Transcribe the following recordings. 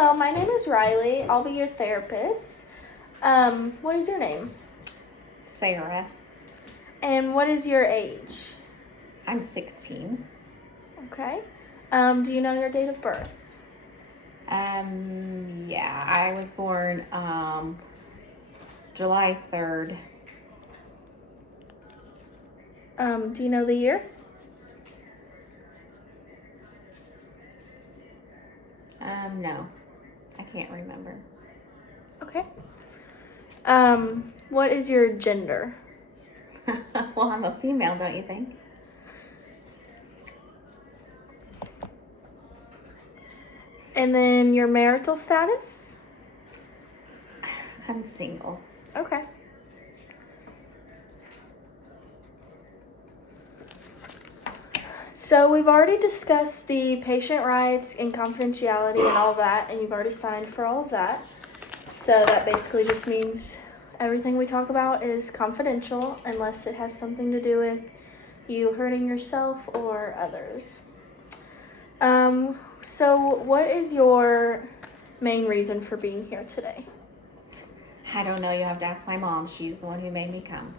Hello, my name is Riley. I'll be your therapist. What is your name? Sarah. And what is your age? I'm 16. Okay. Do you know your date of birth? Yeah, I was born July 3rd. Do you know the year? No, I can't remember. Okay. What is your gender? Well, I'm a female, don't you think? And then your marital status? I'm single. Okay. So we've already discussed the patient rights and confidentiality and all that, and you've already signed for all of that. So that basically just means everything we talk about is confidential unless it has something to do with you hurting yourself or others. So what is your main reason for being here today? I don't know. You have to ask my mom. She's the one who made me come.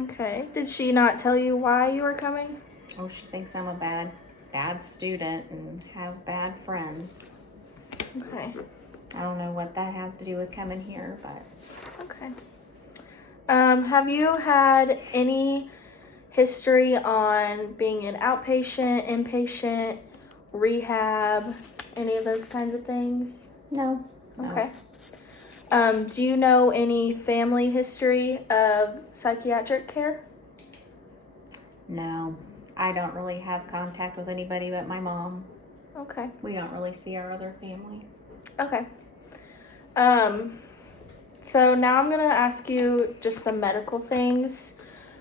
Okay. Did she not tell you why you were coming? Oh, she thinks I'm a bad student and have bad friends. Okay. I don't know what that has to do with coming here, but Okay. Have you had any history on being an outpatient, inpatient, rehab, any of those kinds of things? no. Okay. Do you know any family history of psychiatric care? No. I don't really have contact with anybody but my mom. Okay. We don't really see our other family. Okay. So now I'm gonna ask you just some medical things.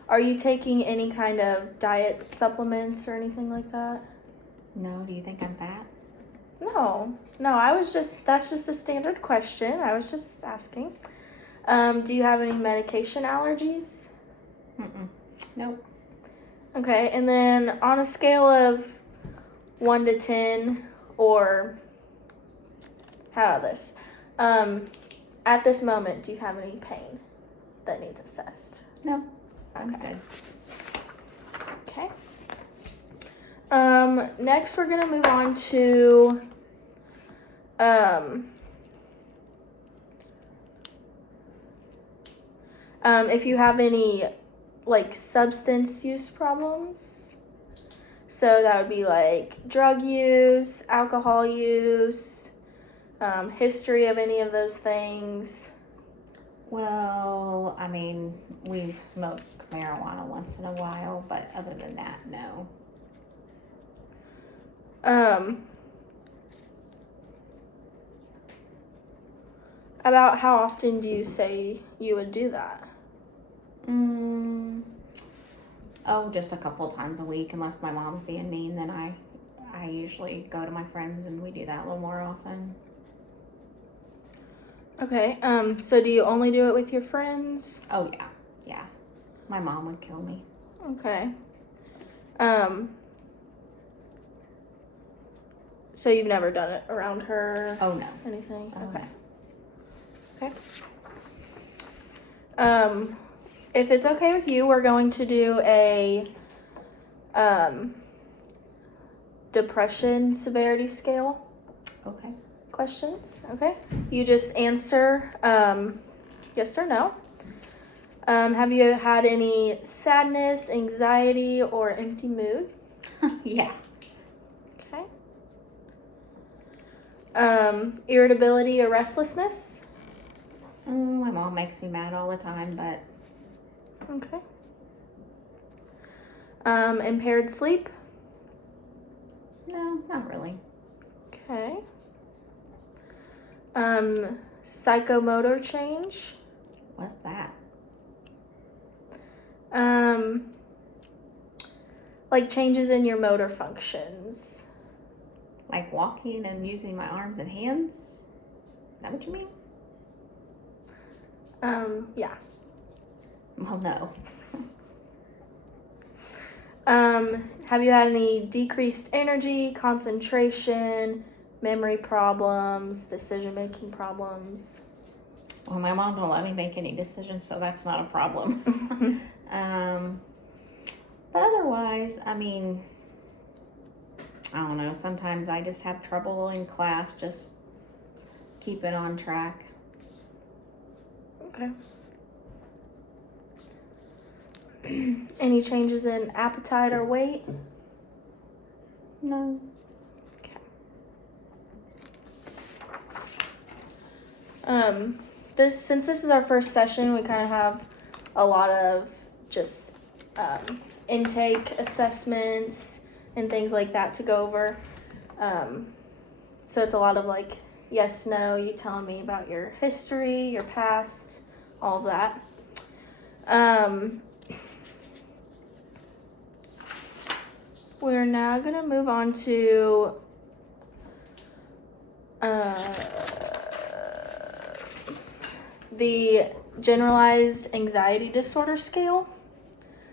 Are you taking any kind of diet supplements or anything like that? No, do you think I'm fat? No, that's just a standard question. I was just asking. Do you have any medication allergies? Nope. Okay, and then on a scale of 1 to 10, or how about this? At this moment, do you have any pain that needs assessed? No. I'm Okay. good. Okay. Next we're gonna move on to if you have any like substance use problems. So that would be like drug use, alcohol use, history of any of those things. Well, I mean, we smoke marijuana once in a while, but other than that, no. About how often do you say you would do that? Oh, just a couple times a week, unless my mom's being mean, then I usually go to my friends and we do that a little more often. Okay, so do you only do it with your friends? Oh, yeah. My mom would kill me. Okay. So you've never done it around her? Oh, no. Anything? Oh, Okay. no. Okay. If it's okay with you, we're going to do a depression severity scale Okay. questions. Okay. You just answer yes or no. Have you had any sadness, anxiety, or empty mood? Yeah. Okay. Irritability or restlessness? My mom makes me mad all the time, but Okay. Impaired sleep? no, not really. Okay. Psychomotor change? What's that? Like changes in your motor functions. Like walking and using my arms and hands? Is that what you mean? Yeah. Well, no. Have you had any decreased energy, concentration, memory problems, decision-making problems? Well, my mom don't let me make any decisions, so that's not a problem. But otherwise, I mean, I don't know. Sometimes I just have trouble in class, just keeping on track. Okay. Any changes in appetite or weight? No. Since this is our first session, we kind of have a lot of just intake assessments and things like that to go over. So it's a lot of like yes, no, you telling me about your history, your past, all of that. We're now going to move on to the generalized anxiety disorder scale.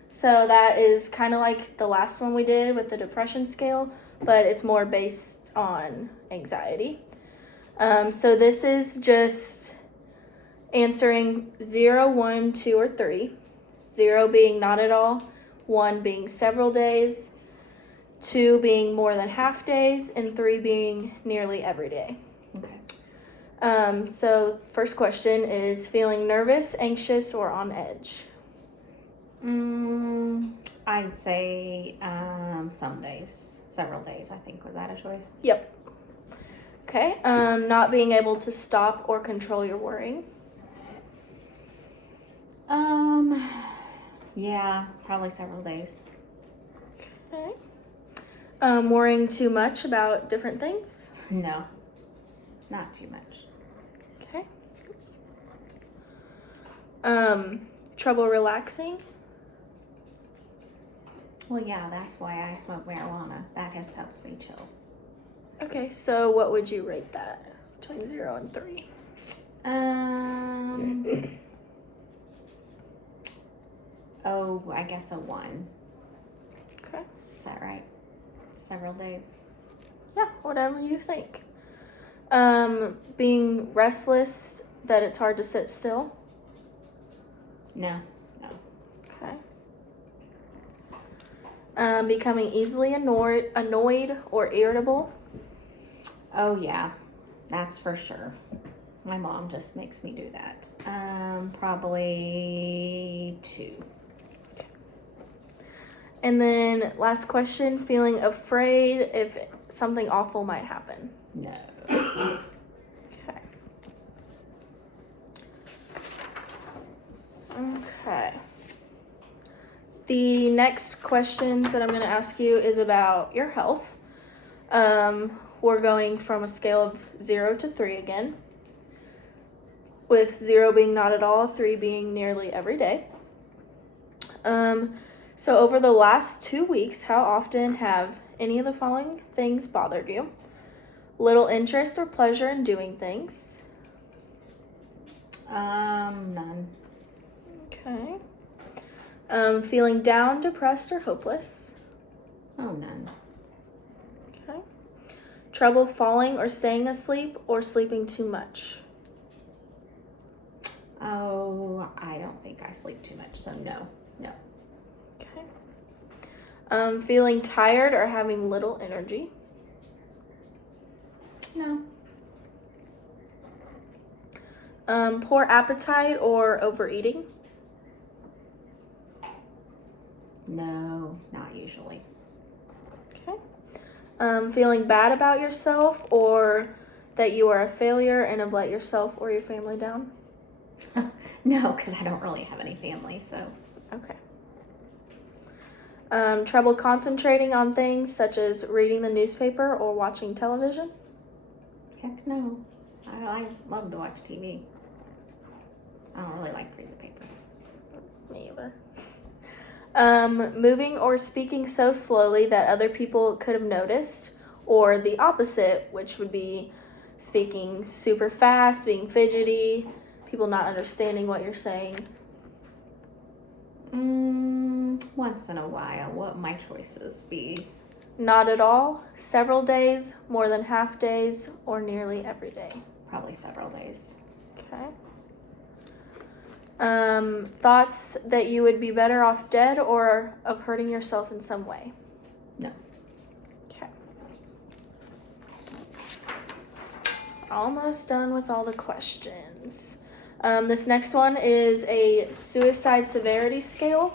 So that is kind of like the last one we did with the depression scale, but it's more based on anxiety. So this is just answering 0, 1, 2, or 3. 0 being not at all, 1 being several days, 2 being more than half days, and 3 being nearly every day. Okay. So first question is feeling nervous, anxious, or on edge? I'd say some days, several days, I think. Was that a choice? Yep. Okay. Not being able to stop or control your worrying? Yeah, probably several days. Okay. Worrying too much about different things? No, not too much. Okay. Trouble relaxing? Well, yeah, that's why I smoke marijuana. That just helps me chill. Okay, so what would you rate that between 0 and 3? I guess a 1. Okay. Is that right? Several days. Yeah, whatever you think. Being restless, that it's hard to sit still? No. Okay. Becoming easily annoyed or irritable? Oh, yeah, that's for sure. My mom just makes me do that. Probably 2. And then last question, feeling afraid if something awful might happen? No. Okay. Okay. The next questions that I'm going to ask you is about your health. We're going from a scale of 0 to 3 again, with 0 being not at all, 3 being nearly every day. So over the last 2 weeks, how often have any of the following things bothered you? Little interest or pleasure in doing things? None. Okay. Feeling down, depressed, or hopeless? Oh, none. Okay. Trouble falling or staying asleep or sleeping too much? Oh, I don't think I sleep too much, so no. Okay. Feeling tired or having little energy? No. Poor appetite or overeating? No, not usually. Okay. Feeling bad about yourself or that you are a failure and have let yourself or your family down? No, because I don't really have any family, so. Okay. Trouble concentrating on things such as reading the newspaper or watching television? Heck no. I love to watch TV. I don't really like to read the paper. Me either. Moving or speaking so slowly that other people could have noticed, or the opposite, which would be speaking super fast, being fidgety, people not understanding what you're saying. Once in a while. What my choices be? Not at all, several days, more than half days, or nearly every day. Probably several days. Okay. Thoughts that you would be better off dead or of hurting yourself in some way? No. Okay. Almost done with all the questions. This next one is a suicide severity scale.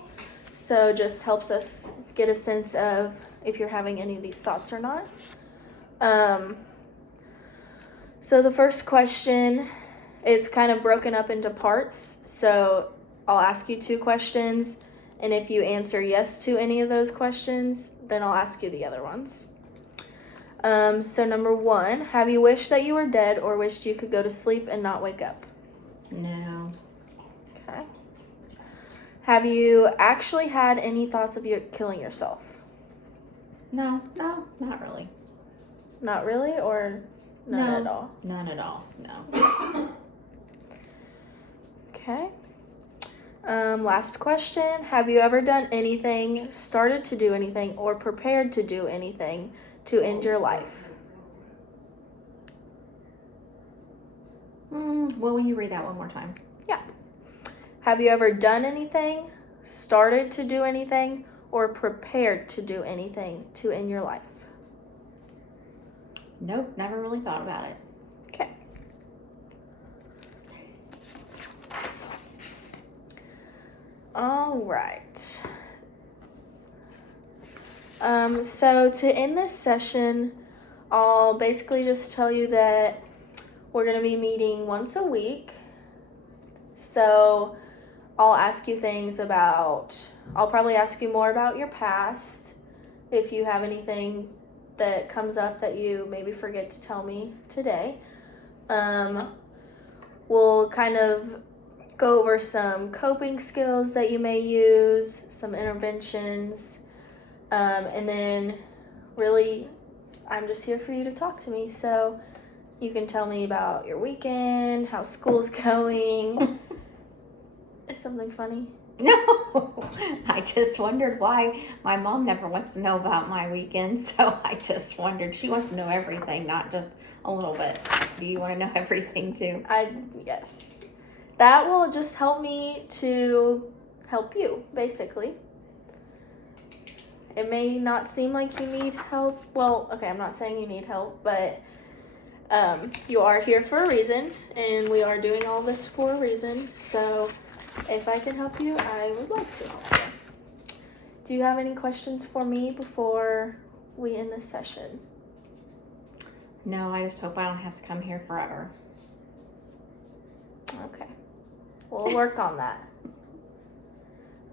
So just helps us get a sense of if you're having any of these thoughts or not. So the first question, it's kind of broken up into parts. So I'll ask you 2 questions, and if you answer yes to any of those questions, then I'll ask you the other ones. So number 1, have you wished that you were dead or wished you could go to sleep and not wake up? No. Okay. Have you actually had any thoughts of you killing yourself? No, not really. Not really, or none No. at all? None at all, no. Okay. Last question. Have you ever done anything, started to do anything, or prepared to do anything to end your life? Will you read that one more time? Yeah. Have you ever done anything, started to do anything, or prepared to do anything to end your life? Nope, never really thought about it. Okay. All right. So to end this session, I'll basically just tell you that we're going to be meeting once a week. So I'll ask you things about, I'll probably ask you more about your past. If you have anything that comes up that you maybe forget to tell me today. We'll kind of go over some coping skills that you may use, some interventions, and then really I'm just here for you to talk to me. So you can tell me about your weekend, how school's going. Is something funny? No, I just wondered why my mom never wants to know about my weekend, so I just wondered. She wants to know everything, not just a little bit. Do you want to know everything too? Yes. That will just help me to help you, basically. It may not seem like you need help. Well, okay, I'm not saying you need help, but you are here for a reason, and we are doing all this for a reason, so if I can help you, I would like to help you. Do you have any questions for me before we end this session? No, I just hope I don't have to come here forever. Okay. We'll work on that.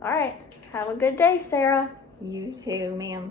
All right. Have a good day, Sarah. You too, ma'am.